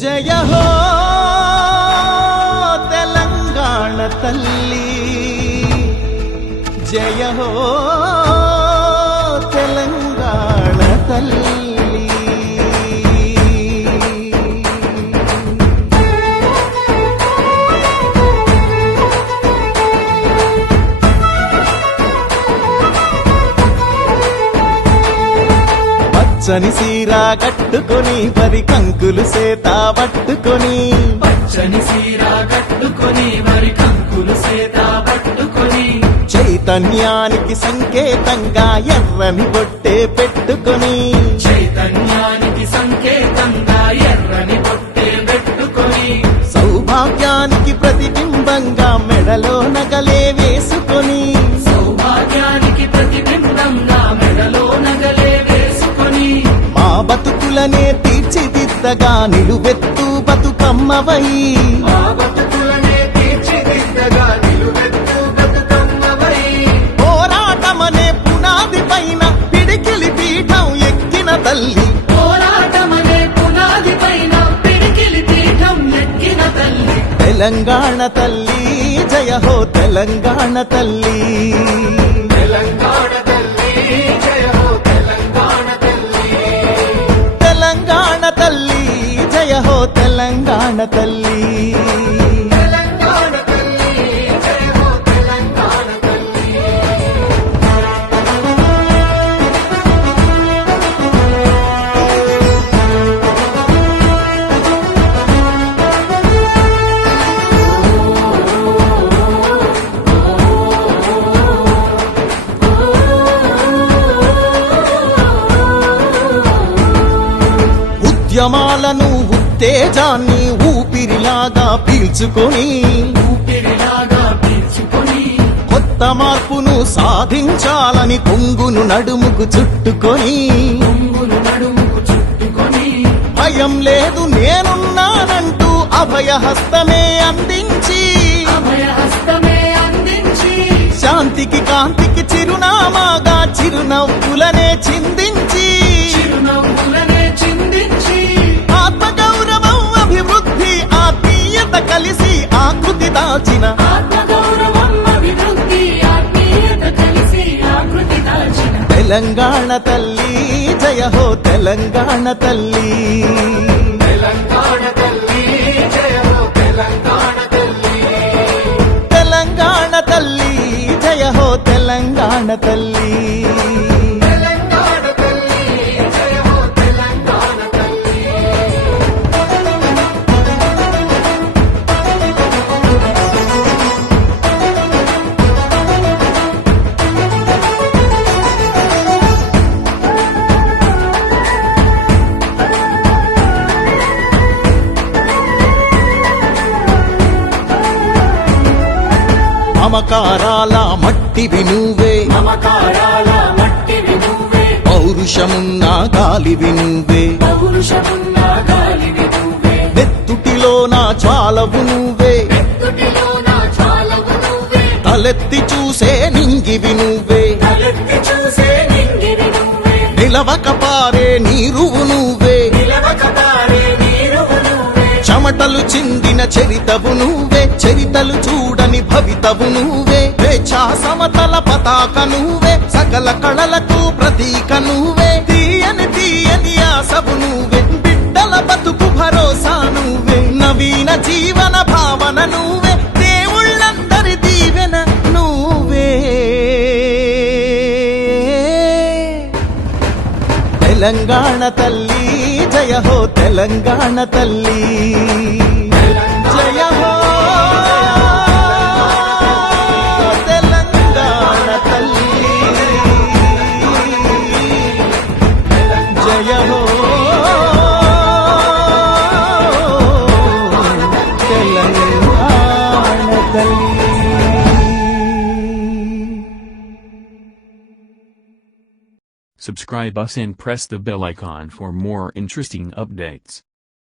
జయ హో తెలంగాణ తల్లి, జయ హో తెలంగాణ తల్లి. పచ్చని సీర కట్టుకొని వరి కంకులు సేత పట్టుకొని, పచ్చని సీర కట్టుకొని వరి కంకులు సేత పట్టుకొని, చైతన్యానికి సంకేతంగా ఎర్రని బొట్టే పెట్టుకొని, చైతన్యానికి సంకేతంగా ఎర్రని బొట్టే పెట్టుకొని, సౌభాగ్యానికి ప్రతిబింబంగా మెడలో నగలే వేసుకొని, సౌభాగ్యానికి ప్రతిబింబంగా మెడలో నగలే వేసుకొని, మా బతుకులనే తీర్చిదిద్దగా నిలువెత్తు బతుకమ్మవై, మా బతుకులనే తీర్చిదిద్దగా నిలువెత్తు బతుకమ్మవై, పోరాటమనే పునాది పైన పిడికిలి పీఠం ఎక్కిన తల్లి, పోరాటమనే పునాది పైన పిడికిలి పీఠం ఎక్కిన తల్లి, తెలంగాణ తల్లి, జయ హో తెలంగాణ తల్లి. తెలంగాణ తల్లి, జయ హో తెలంగాణ తల్లి, తెలంగాణ తల్లి, జయ హో తెలంగాణ తల్లి. తెలంగాణ తల్లి, జయ హో తెలంగాణ తల్లి. ఉద్యమాలను ఉత్తేజాన్ని ఊపిరిలాగా పీల్చుకొని, ఊపిరిలాగా పీల్చుకొని, కొత్త మార్పును సాధించాలని కొంగును నడుముకు చుట్టుకొని, కొంగులు నడుముకు చుట్టుకొని, భయం లేదు నేనున్నానంటూ అభయహస్తమే అందించి, అభయహస్తమే అందించి, శాంతికి కాంతికి చిరునామాగా చిరునవ్వులనే చిందించి, చిరునవ్వులనే చిందించి, ఆత్మగౌరవం అభివృద్ధి ఆత్మీయత కలిసి ఆకృతి దాచిన, ఆత్మగౌరవం అభివృద్ధి ఆత్మీయత కలిసి ఆకృతి దాచిన, తెలంగాణ తల్లి, జయ హో తెలంగాణ తల్లి. తెలంగాణ తల్లి, జయ హో తెలంగాణ తల్లి, తెలంగాణ తల్లి, జయ హో తెలంగాణ తల్లి. తెలంగాణ తల్లి, జయ హో తెలంగాణ తల్లి. మమకారాల మట్టివి నువ్వే, మమకారాల మట్టివి నువ్వే, పౌరుషమున్న గాలివి నువ్వే, పౌరుషమున్న గాలివి నువ్వే, నెత్తుటిలో నా జ్వాలవు నువ్వే, ఎత్తుటిలోన జ్వాలవు నువ్వే, తలెత్తి చూసే నింగివి నువ్వే, తలెత్తి చూసే నింగివి నువ్వే, నిలవక పారే నీరువు నువ్వే, నిలవక పారే నీరువు నువ్వే, చెమటలు చిందిన చరితవు నువ్వే, చరితలు చూడని భవితవు నువ్వే, స్వేచ్ఛా సమతల పతాక నువ్వే, సకల కళలకు ప్రతీక నువ్వే, తీయని తీయని ఆశవు నువ్వే, బిడ్డల బతుకు భరోసా నువ్వే, నవీన జీవన భావన నువ్వే, దేవుళ్ళందరి దీవెన నువ్వే. తెలంగాణ తల్లి, జయ హో తెలంగాణ తల్లి. జయ హో తెలంగాణ తల్లి, జయ హో తెలంగాణ తల్లి. Subscribe us and press the bell icon for more interesting updates.